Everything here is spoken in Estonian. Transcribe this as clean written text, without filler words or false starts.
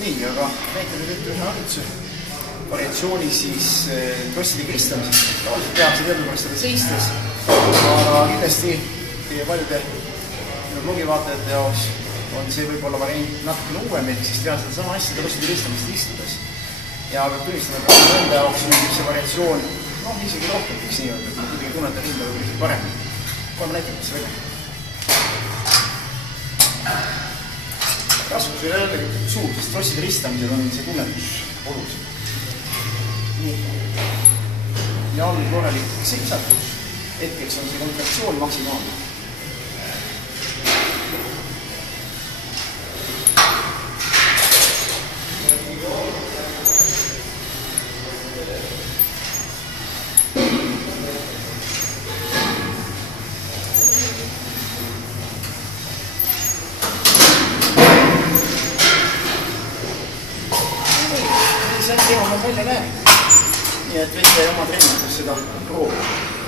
Nii, aga näitan nüüd ühe harjutuse variatsiooni siis krosside kristamiseks. Tavaliselt tehakse teadupärast seda seistes, aga kindlasti teie paljude blogivaatajate jaoks on see võib-olla variant natukene uuem, ehk siis teha seda sama asja krosside kristamist istudes. Ja peab tunnistama, et enda jaoks on see variatsioon isegi rohkem, miks nii öelda, kui kuidagi tunnete rinda võib isegi parem. Kohe ma näitan, mis see välja. Raskus ei ole jällegi suur, sest krosside ristamisel on see tunnetus olulisem. Nii. Ja all korralik seitsatus. Hetkeks on see kontraktsioon maksimaalne. See teema on välja näeb. Nii et võite oma trennitus seda proovida.